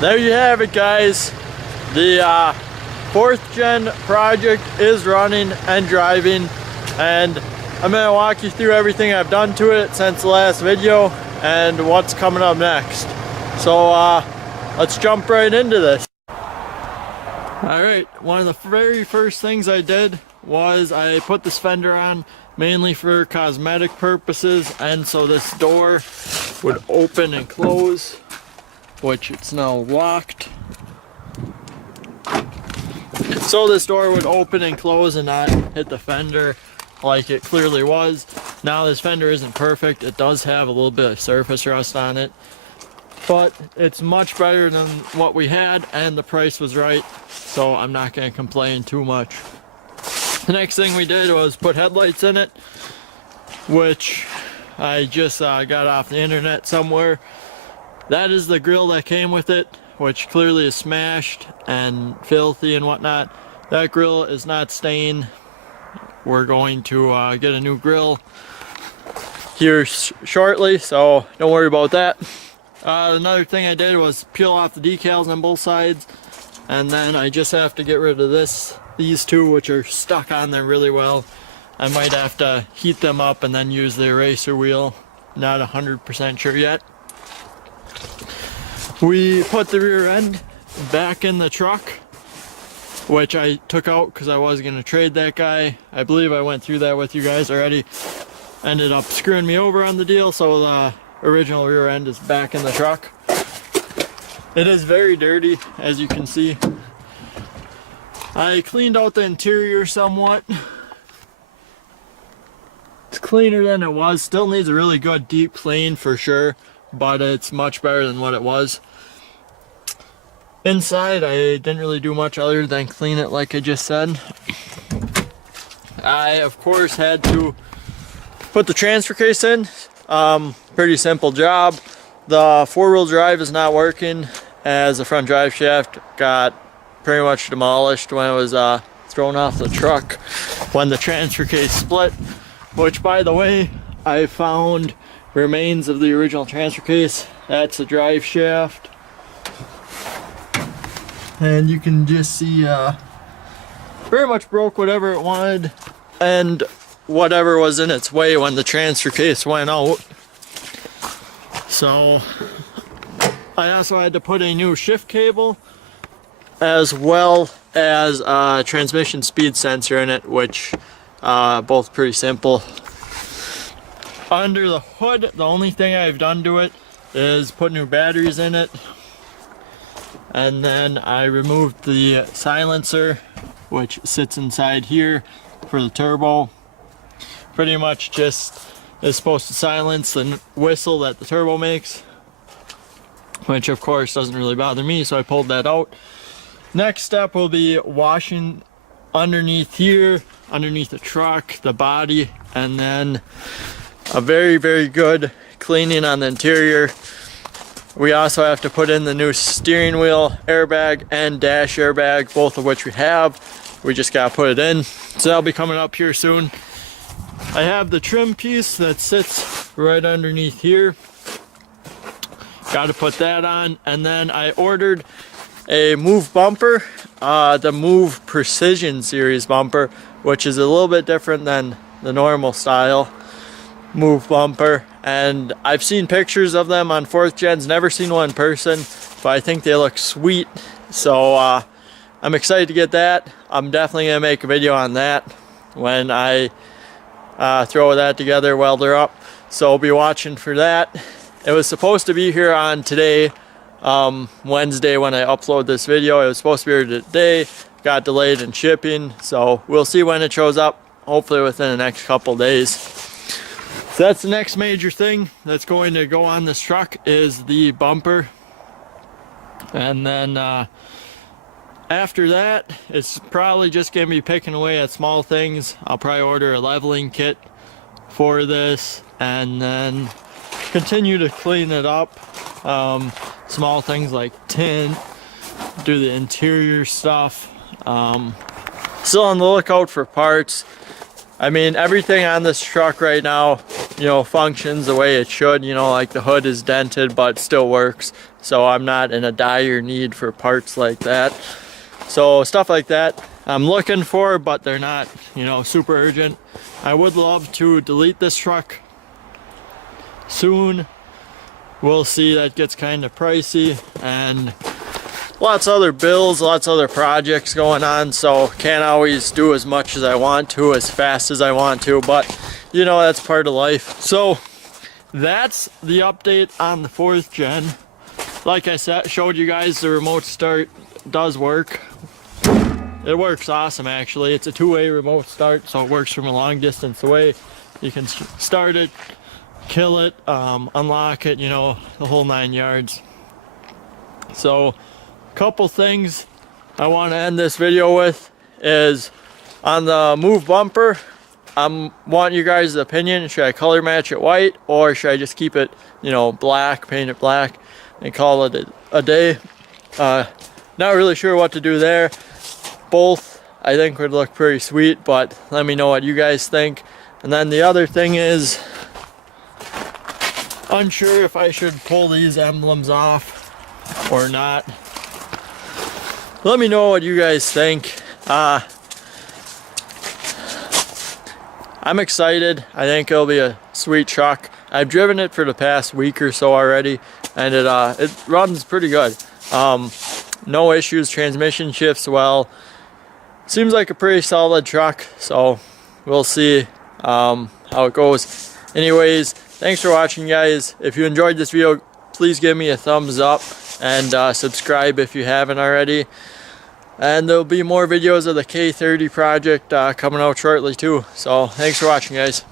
There you have it, guys. The fourth gen project is running and driving, and I'm going to walk you through everything I've done to it since the last video and what's coming up next. So let's jump right into this. Alright, one of the very first things I did was I put this fender on mainly for cosmetic purposes, and so this door would open and close, which it's now locked. So this door would open and close and not hit the fender like it clearly was. Now this fender isn't perfect. It does have a little bit of surface rust on it, but it's much better than what we had, and the price was right, so I'm not going to complain too much. The next thing we did was put headlights in it, which I just got off the internet somewhere. That is the grill that came with it, which clearly is smashed and filthy and whatnot. That grill is not staying. We're going to get a new grill here shortly, so don't worry about that. Another thing I did was peel off the decals on both sides, and then I just have to get rid of these two, which are stuck on there really well. I might have to heat them up and then use the eraser wheel. Not 100% sure yet. We put the rear end back in the truck, which I took out because I was going to trade that guy. I believe I went through that with you guys already. Ended up screwing me over on the deal, so the original rear end is back in the truck. It is very dirty, as you can see. I cleaned out the interior somewhat. It's cleaner than it was. Still needs a really good deep clean for sure, but it's much better than what it was. Inside, I didn't really do much other than clean it like I just said. I, of course, had to put the transfer case in. Pretty simple job. The four-wheel drive is not working, as the front drive shaft got pretty much demolished when it was thrown off the truck when the transfer case split, which, by the way, I found remains of the original transfer case. That's the drive shaft, and you can just see pretty much broke whatever it wanted and whatever was in its way when the transfer case went out. So I also had to put a new shift cable as well as a transmission speed sensor in it, which both pretty simple. Under the hood, the only thing I've done to it is put new batteries in it, and then I removed the silencer, which sits inside here for the turbo. Pretty much just is supposed to silence the whistle that the turbo makes, which of course doesn't really bother me, so I pulled that out. Next step will be washing underneath here, underneath the truck, the body, and then a very, very good cleaning on the interior. We also have to put in the new steering wheel airbag and dash airbag, both of which we have. We just gotta put it in, so that'll be coming up here soon. I have the trim piece that sits right underneath here. Got to put that on, and then I ordered a Move bumper, the Move Precision Series bumper, which is a little bit different than the normal style Move bumper. And I've seen pictures of them on 4th gens, never seen one in person, but I think they look sweet. So I'm excited to get that. I'm definitely going to make a video on that when I throw that together, weld her up. So be watching for that. It was supposed to be here on today, Wednesday, when I upload this video. It was supposed to be here today, got delayed in shipping, so we'll see when it shows up, hopefully within the next couple days. So that's the next major thing that's going to go on this truck, is the bumper. And then after that, it's probably just going to be picking away at small things. I'll probably order a leveling kit for this, and then continue to clean it up. Small things like tint, do the interior stuff. Still on the lookout for parts. I mean, everything on this truck right now you know, functions the way it should. You know, like the hood is dented but still works, so I'm not in a dire need for parts like that. So stuff like that I'm looking for, but they're not, you know, super urgent. I would love to delete this truck soon. We'll see, that gets kind of pricey, and lots of other bills, lots of other projects going on, so can't always do as much as I want to, as fast as I want to, but you know, that's part of life. So that's the update on the 4th gen. Like I said, showed you guys, the remote start does work. It works awesome, actually. It's a 2-way remote start, so it works from a long distance away. You can start it, kill it, unlock it, you know, the whole 9 yards. So couple things I want to end this video with is on the move bumper. I'm wanting you guys' opinion. Should I color match it white, or should I just keep it, you know, black, paint it black and call it a day? Not really sure what to do there. Both I think would look pretty sweet, but let me know what you guys think. And then the other thing is, unsure if I should pull these emblems off or not. Let me know what you guys think. I'm excited. I think it'll be a sweet truck. I've driven it for the past week or so already, and it runs pretty good. No issues. Transmission shifts well. Seems like a pretty solid truck, so we'll see how it goes. Anyways, thanks for watching, guys. If you enjoyed this video, please give me a thumbs up and subscribe if you haven't already. And there'll be more videos of the K30 project coming out shortly too. So thanks for watching, guys.